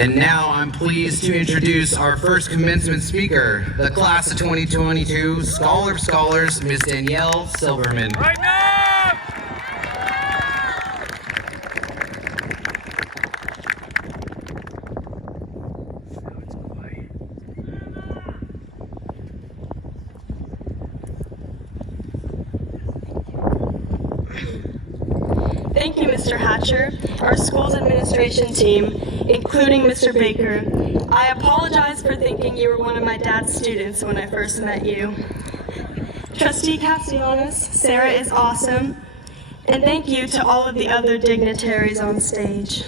And now I'm pleased to introduce our first commencement speaker, the class of 2022 Scholar of Scholars, Ms. Danyelle Silberman. Right now! Thank you, Mr. Hatcher, our school's administration team, including Mr. Baker. I apologize for thinking you were one of my dad's students when I first met you. Trustee Castellanos, Sarah is awesome, and thank you to all of the other dignitaries on stage.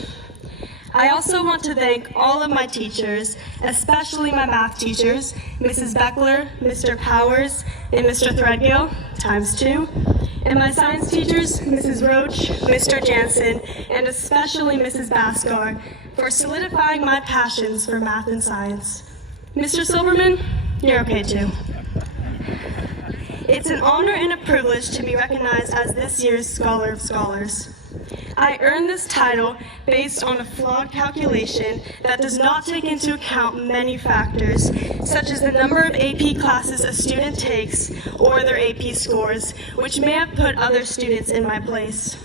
I also want to thank all of my teachers, especially my math teachers, Mrs. Beckler, Mr. Powers, and Mr. Threadgill, ×2, and my science teachers, Mrs. Roach, Mr. Jansen, and especially Mrs. Baskar, for solidifying my passions for math and science. Mr. Silberman, you're okay too. It's an honor and a privilege to be recognized as this year's Scholar of Scholars. I earned this title based on a flawed calculation that does not take into account many factors, such as the number of AP classes a student takes or their AP scores, which may have put other students in my place.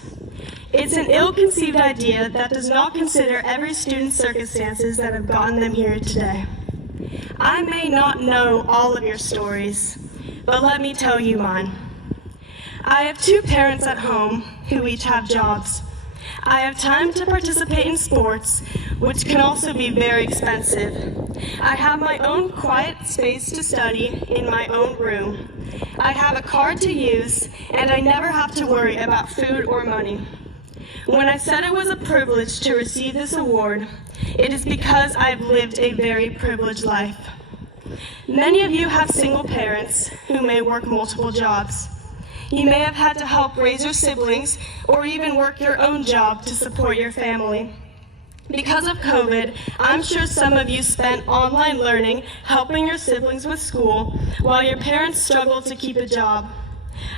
It's an ill-conceived idea that does not consider every student's circumstances that have gotten them here today. I may not know all of your stories, but let me tell you mine. I have 2 parents at home who each have jobs. I have time to participate in sports, which can also be very expensive. I have my own quiet space to study in my own room. I have a car to use, and I never have to worry about food or money. When I said it was a privilege to receive this award, it is because I've lived a very privileged life. Many of you have single parents who may work multiple jobs. You may have had to help raise your siblings or even work your own job to support your family. Because of COVID, I'm sure some of you spent online learning, helping your siblings with school, while your parents struggled to keep a job.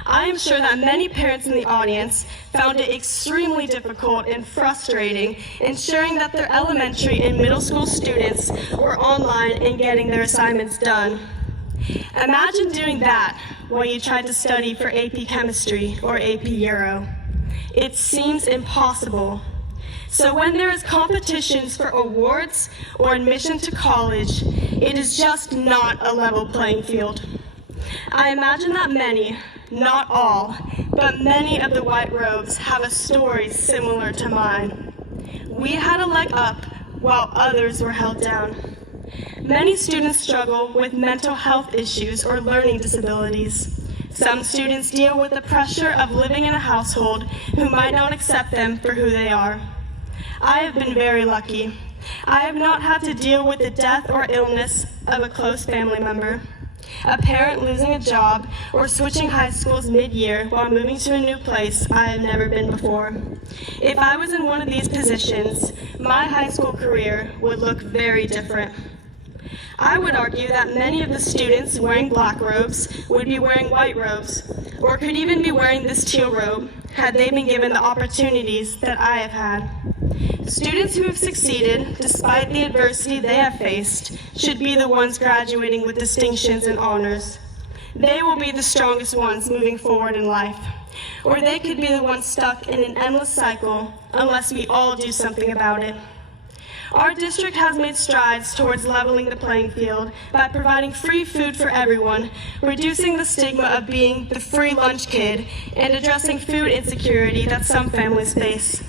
I am sure that many parents in the audience found it extremely difficult and frustrating ensuring that their elementary and middle school students were online and getting their assignments done. Imagine doing that while you tried to study for AP Chemistry or AP Euro. It seems impossible. So when there is competitions for awards or admission to college, it is just not a level playing field. I imagine that many, not all, but many of the white robes have a story similar to mine. We had a leg up while others were held down. Many students struggle with mental health issues or learning disabilities. Some students deal with the pressure of living in a household who might not accept them for who they are. I have been very lucky. I have not had to deal with the death or illness of a close family member, a parent losing a job, or switching high schools mid-year while moving to a new place I have never been before. If I was in one of these positions, my high school career would look very different. I would argue that many of the students wearing black robes would be wearing white robes, or could even be wearing this teal robe had they been given the opportunities that I have had. Students who have succeeded, despite the adversity they have faced, should be the ones graduating with distinctions and honors. They will be the strongest ones moving forward in life, or they could be the ones stuck in an endless cycle unless we all do something about it. Our district has made strides towards leveling the playing field by providing free food for everyone, reducing the stigma of being the free lunch kid, and addressing food insecurity that some families face.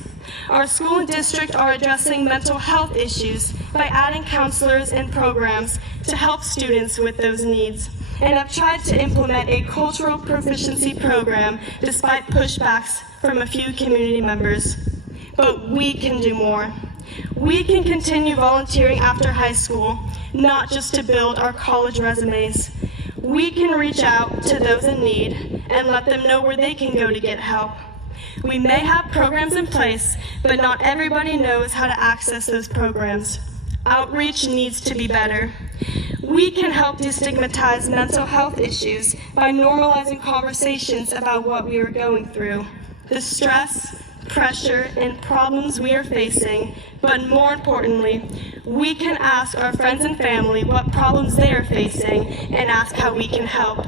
Our school and district are addressing mental health issues by adding counselors and programs to help students with those needs, and have tried to implement a cultural proficiency program despite pushbacks from a few community members. But we can do more. We can continue volunteering after high school, not just to build our college resumes. We can reach out to those in need and let them know where they can go to get help. We may have programs in place, but not everybody knows how to access those programs. Outreach needs to be better. We can help destigmatize mental health issues by normalizing conversations about what we are going through, the stress, pressure, and problems we are facing, but more importantly, we can ask our friends and family what problems they are facing and ask how we can help.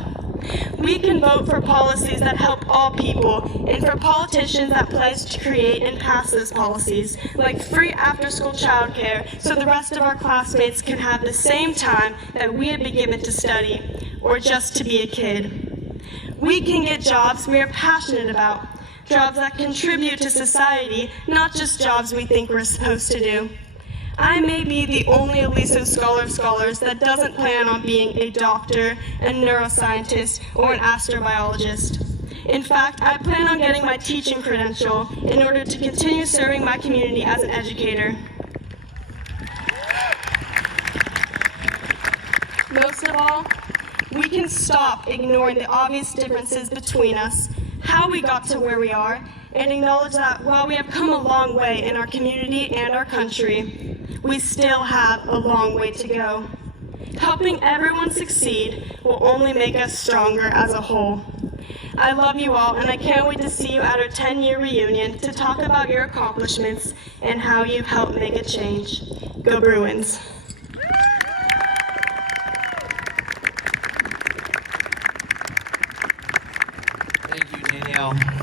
We can vote for policies that help all people and for politicians that pledge to create and pass those policies, like free after-school childcare so the rest of our classmates can have the same time that we have been given to study or just to be a kid. We can get jobs we are passionate about, jobs that contribute to society, not just jobs we think we're supposed to do. I may be the only Aliso Scholar of Scholars that doesn't plan on being a doctor, a neuroscientist, or an astrobiologist. In fact, I plan on getting my teaching credential in order to continue serving my community as an educator. Most of all, we can stop ignoring the obvious differences between us, how we got to where we are, and acknowledge that while we have come a long way in our community and our country, we still have a long way to go. Helping everyone succeed will only make us stronger as a whole. I love you all, and I can't wait to see you at our 10-year reunion to talk about your accomplishments and how you've helped make a change. Go Bruins! Thank you, Danyelle.